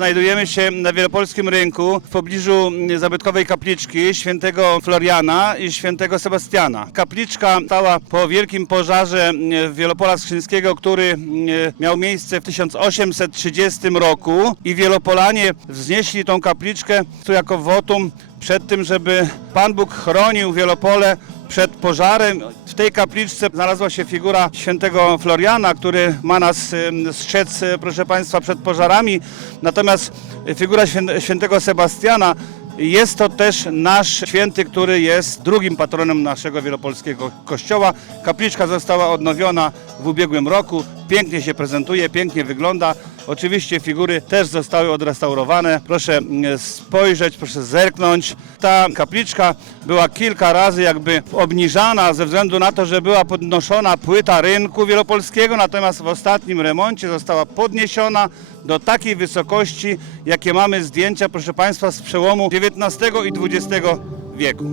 Znajdujemy się na Wielopolskim Rynku w pobliżu zabytkowej kapliczki świętego Floriana i świętego Sebastiana. Kapliczka stała po wielkim pożarze mm, Wielopola Skrzyńskiego, który mm, miał miejsce w 1830 roku i Wielopolanie wznieśli tą kapliczkę tu jako wotum przed tym, żeby Pan Bóg chronił Wielopole przed pożarem. W tej kapliczce znalazła się figura świętego Floriana, który ma nas strzec, e, proszę Państwa, przed pożarami. Natomiast figura świę- świętego Sebastiana jest to też nasz święty, który jest drugim patronem naszego wielopolskiego kościoła. Kapliczka została odnowiona w ubiegłym roku. Pięknie się prezentuje, pięknie wygląda. Oczywiście figury też zostały odrestaurowane. Proszę mm, spojrzeć, proszę zerknąć. Ta kapliczka była kilka razy jakby obniżana ze względu na to, że była podnoszona płyta rynku wielopolskiego, natomiast w ostatnim remoncie została podniesiona do takiej wysokości, jakie mamy zdjęcia, proszę Państwa, z przełomu XIX i XX wieku.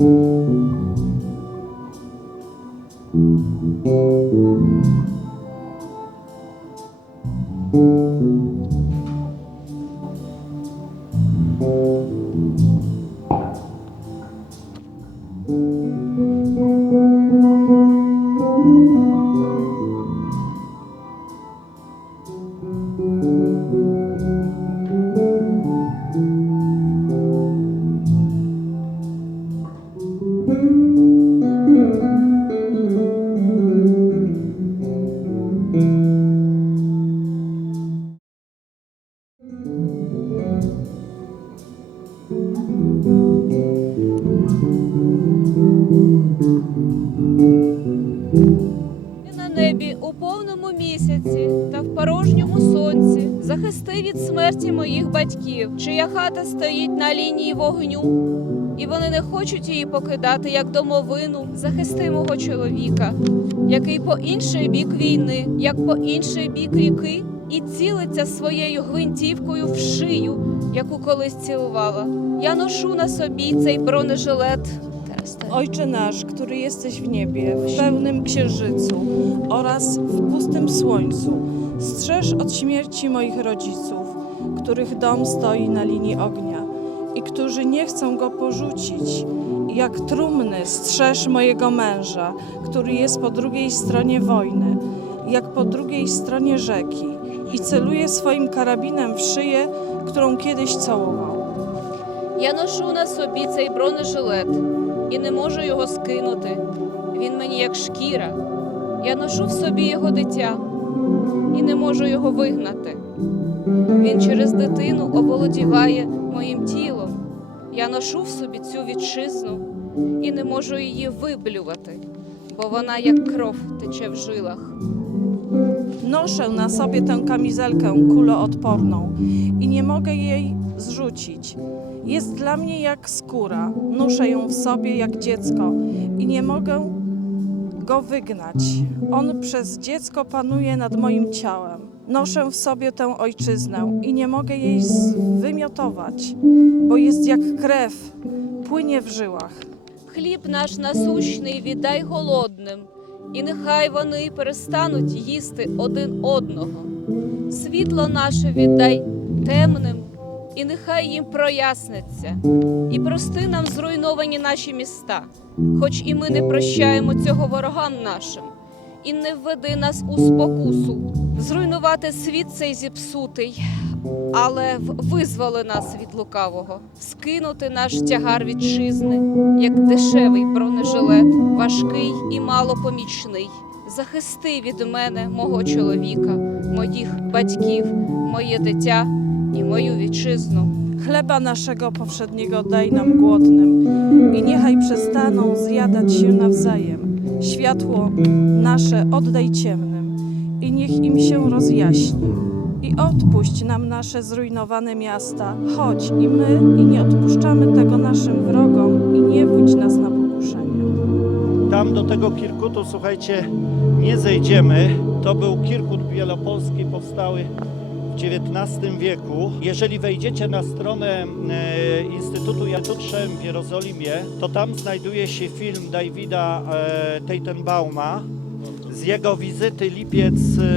І смерті моїх батьків, чия хата стоїть на лінії вогню, і вони не хочуть її покидати як домовину. Захисти мого чоловіка, який по інший бік війни, як по інший бік ріки, і цілиться своєю гвинтівкою в шию, яку колись цілувала. Я ношу на собі цей бронежилет. Ojcze nasz, który jesteś w niebie, w pełnym księżycu oraz w pustym słońcu, strzeż od śmierci moich rodziców, których dom stoi na linii ognia i którzy nie chcą go porzucić. Jak trumny strzeż mojego męża, który jest po drugiej stronie wojny, jak po drugiej stronie rzeki i celuje swoim karabinem w szyję, którą kiedyś całował. Я ношу на собі цей бронежилет і не можу його скинути. Він мені як шкіра. Я ношу в собі його дитя і не можу його вигнати. Він через дитину оволодіває моїм тілом. Я ношу в собі цю вітчизну і не можу її виблювати, бо вона як кров тече в жилах. Noszę na sobie tę kamizelkę kuloodporną i nie mogę jej zrzucić. Jest dla mnie jak skóra. Noszę ją w sobie jak dziecko i nie mogę go wygnać. On przez dziecko panuje nad moim ciałem. Noszę w sobie tę ojczyznę i nie mogę jej wymiotować, bo jest jak krew, płynie w żyłach. Хліб наш насущний віддай голодним, і нехай вони перестануть їсти один одного. Світло наше віддай темним, і нехай їм проясниться. І прости нам зруйновані наші міста, хоч і ми не прощаємо цього ворогам нашим, і не введи нас у спокусу, зруйнувати світ цей зіпсутий, але визволи нас від лукавого, скинути наш тягар вітчизни, як дешевий бронежилет, важкий і малопомічний. Захисти від мене мого чоловіка, моїх батьків, моє дитя і mою вітчизну. Chleba naszego powszedniego daj nam głodnym i niechaj przestaną zjadać się nawzajem. Światło nasze oddaj ciemnym i niech im się rozjaśni. I odpuść nam nasze zrujnowane miasta. Chodź i my i nie odpuszczamy tego naszym wrogom i nie wódź nas na pokuszenie. Tam do tego Kirkutu, słuchajcie, nie zejdziemy. To był Kirkut Wielopolski, powstały w XIX wieku. Jeżeli wejdziecie na stronę e, Instytutu Janutrzem w Jerozolimie, to tam znajduje się film Davida e, Teitenbauma z jego wizyty lipiec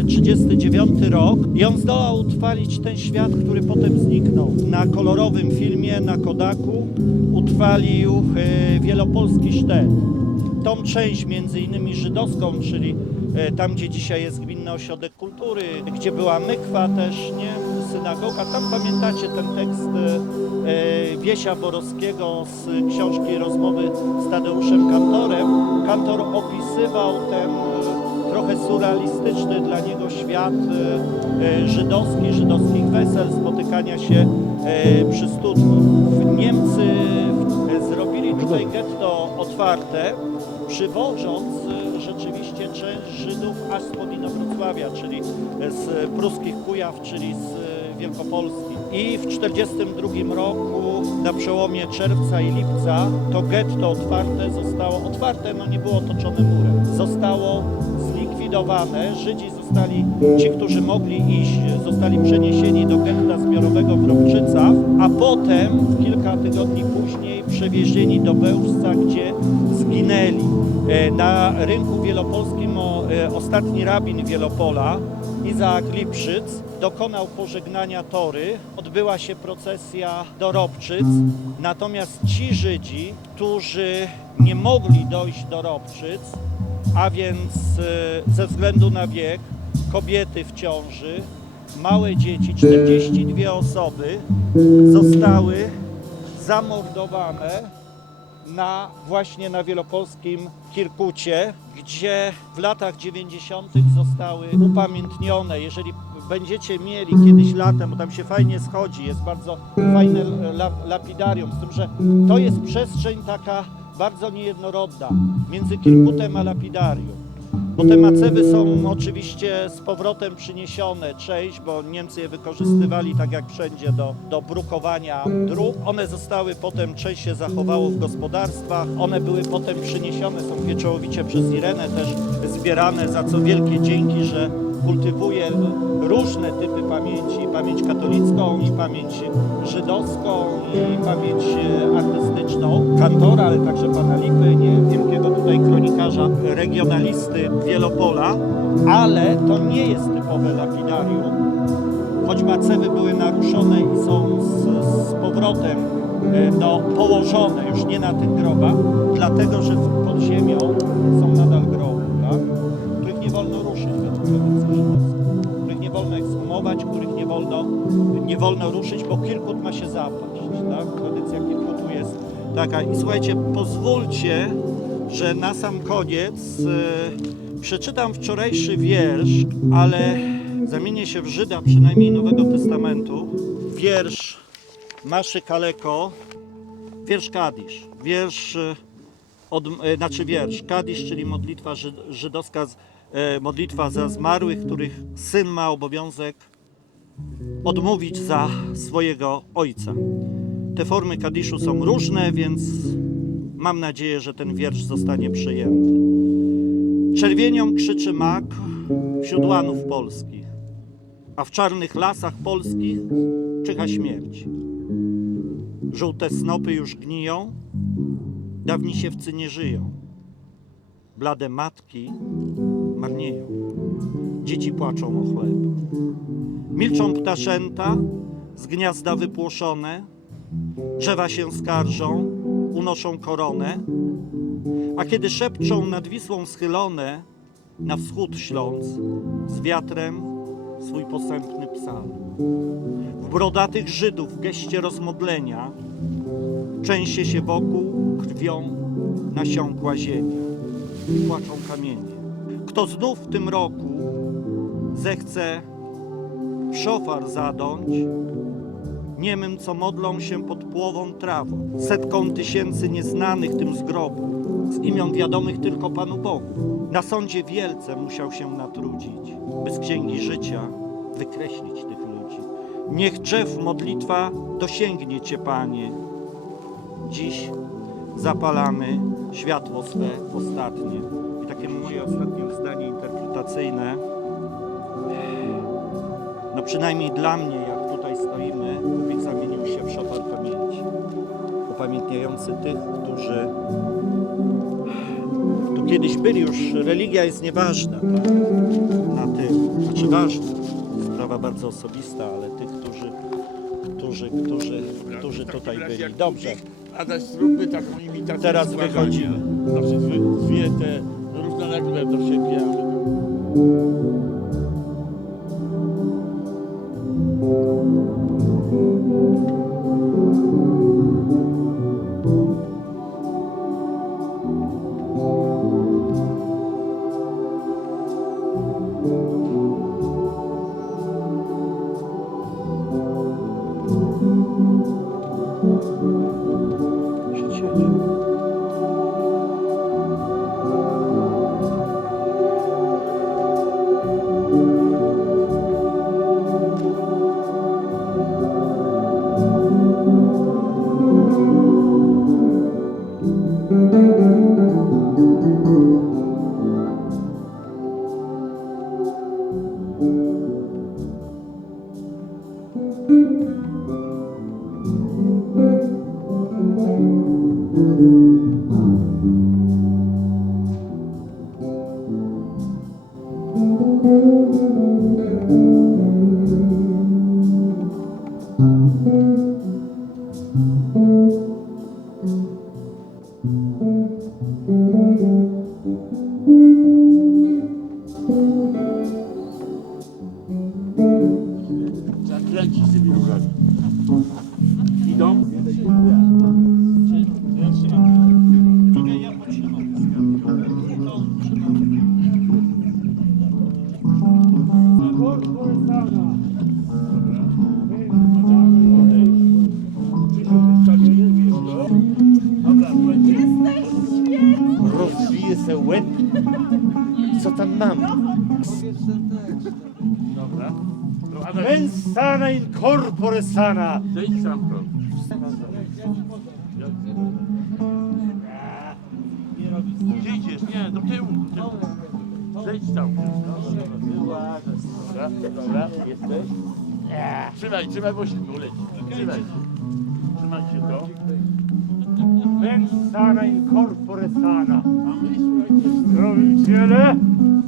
e, 39 rok i on zdołał utrwalić ten świat, który potem zniknął. Na kolorowym filmie na Kodaku utrwalił e, wielopolski sztet tą część między innymi żydowską, czyli e, tam, gdzie dzisiaj jest Gminny Ośrodek Kultury, gdzie była mykwa też, nie, synagoga, tam pamiętacie ten tekst e, e, Wiesia Borowskiego z książki Rozmowy z Tadeuszem Kantorem. Kantor opisywał ten e, trochę surrealistyczny dla niego świat e, e, żydowski, żydowskich wesel, spotykania się e, przy studni. Niemcy zrobili tutaj getto otwarte, przywożąc rzeczywiście część Żydów aż spod Inowrocławia, czyli z pruskich Kujaw, czyli z Wielkopolski. I w 1942 roku, na przełomie czerwca i lipca, to getto otwarte zostało, otwarte, no nie było otoczone murem, zostało zlikwidowane. Żydzi zostali, ci, którzy mogli iść, zostali przeniesieni do getta zbiorowego w Robczycach, a potem, kilka tygodni później, przewiezieni do Bełżca, gdzie zginęli. E, Na rynku wielopolskim e, ostatni rabin Wielopola, Izaak Lipszyc, dokonał pożegnania Tory. Odbyła się procesja do Robczyc, natomiast ci Żydzi, którzy nie mogli dojść do Robczyc, a więc e, ze względu na wiek, kobiety w ciąży, małe dzieci, 42 osoby zostały zamordowane na, właśnie na wielopolskim Kirkucie, gdzie w latach 90. zostały upamiętnione. Jeżeli będziecie mieli kiedyś latem, bo tam się fajnie schodzi, jest bardzo fajne la, lapidarium, z tym, że to jest przestrzeń taka bardzo niejednorodna między Kirkutem a lapidarium. Bo te macewy są oczywiście z powrotem przyniesione, część, bo Niemcy je wykorzystywali tak jak wszędzie do, do brukowania dróg. One zostały potem, część się zachowało w gospodarstwach, one były potem przyniesione, są pieczołowicie przez Irenę też zbierane, za co wielkie dzięki, że kultywuje różne typy pamięci, pamięć katolicką i pamięć żydowską i pamięć artystyczną kantora, ale także pana Lipy, nie, wielkiego tutaj kronikarza, regionalisty Wielopola, ale to nie jest typowe lapidarium, choć macewy były naruszone i są z, z powrotem no, położone już nie na tych grobach, dlatego że pod ziemią są nadal groby, tak? Wolno, nie wolno ruszyć, bo Kirkut ma się zapaść. Tak? Tradycja Kirkutu jest taka. I słuchajcie, pozwólcie, że na sam koniec e, przeczytam wczorajszy wiersz, ale zamienię się w Żyda, przynajmniej Nowego Testamentu. Wiersz Maszy Kaleko, wiersz Kadisz, wiersz, e, od, e, znaczy wiersz Kadisz, czyli modlitwa żyd, żydowska, e, modlitwa za zmarłych, których syn ma obowiązek odmówić za swojego ojca. Te formy Kadiszu są różne, więc mam nadzieję, że ten wiersz zostanie przyjęty. Czerwienią krzyczy mak wśród łanów polskich, a w czarnych lasach polskich czyha śmierć. Żółte snopy już gniją, dawni siewcy nie żyją. Blade matki marnieją, dzieci płaczą o chleb. Milczą ptaszęta, z gniazda wypłoszone, drzewa się skarżą, unoszą koronę, a kiedy szepczą nad Wisłą schylone, na wschód śląc, z wiatrem swój posępny psalm. W brodatych Żydów w geście rozmodlenia częsie się wokół krwią nasiąkła ziemia. Płaczą kamienie. Kto znów w tym roku zechce w szofar zadąć, niemym, co modlą się pod płową trawą, setką tysięcy nieznanych tym z grobu, z imion wiadomych tylko Panu Bogu. Na sądzie wielce musiał się natrudzić, by z księgi życia wykreślić tych ludzi. Niech drzew modlitwa dosięgnie Cię, Panie. Dziś zapalamy światło swe ostatnie. I takie moje ostatnie zdanie interpretacyjne. No przynajmniej dla mnie, jak tutaj stoimy, Kubik zamienił się w szopar pamięci. Upamiętniający tych, którzy tu kiedyś byli, już religia jest nieważna tak? na tym, znaczy ważna, sprawa bardzo osobista, ale tych, którzy, którzy, którzy, którzy tutaj byli. Dobrze, A teraz zróbmy taką imitację Teraz wychodzimy. Znaczy dwie, dwie te równolegle do siebie. ale- Rozwije se łeb. Co tam mam? Dobra. Mens sana in corpore sana. zejdź sam to. Gdzie idziesz? Nie, do tyłu. Do tyłu. Zejdź tam. Dobra, dobra, jesteś. Trzymaj, trzymaj, bo się uleci. Trzymaj. Trzymaj się to. Mens sana in corpore sana. W zdrowym ciele.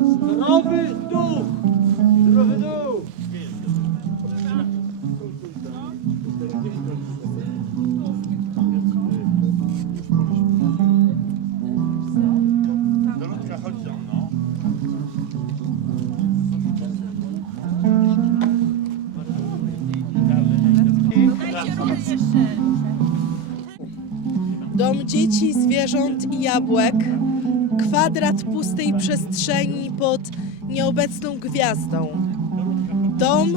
Zdrowy duch. Zdrowy duch. Dom dzieci, zwierząt i jabłek, kwadrat pustej przestrzeni pod nieobecną gwiazdą. Dom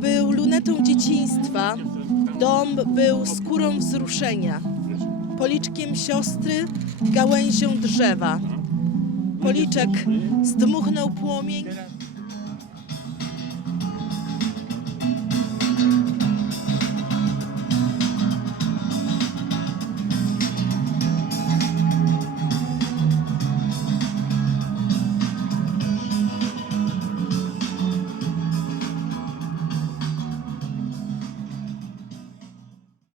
był lunetą dzieciństwa, dom był skórą wzruszenia, policzkiem siostry, gałęzią drzewa. Policzek zdmuchnął płomień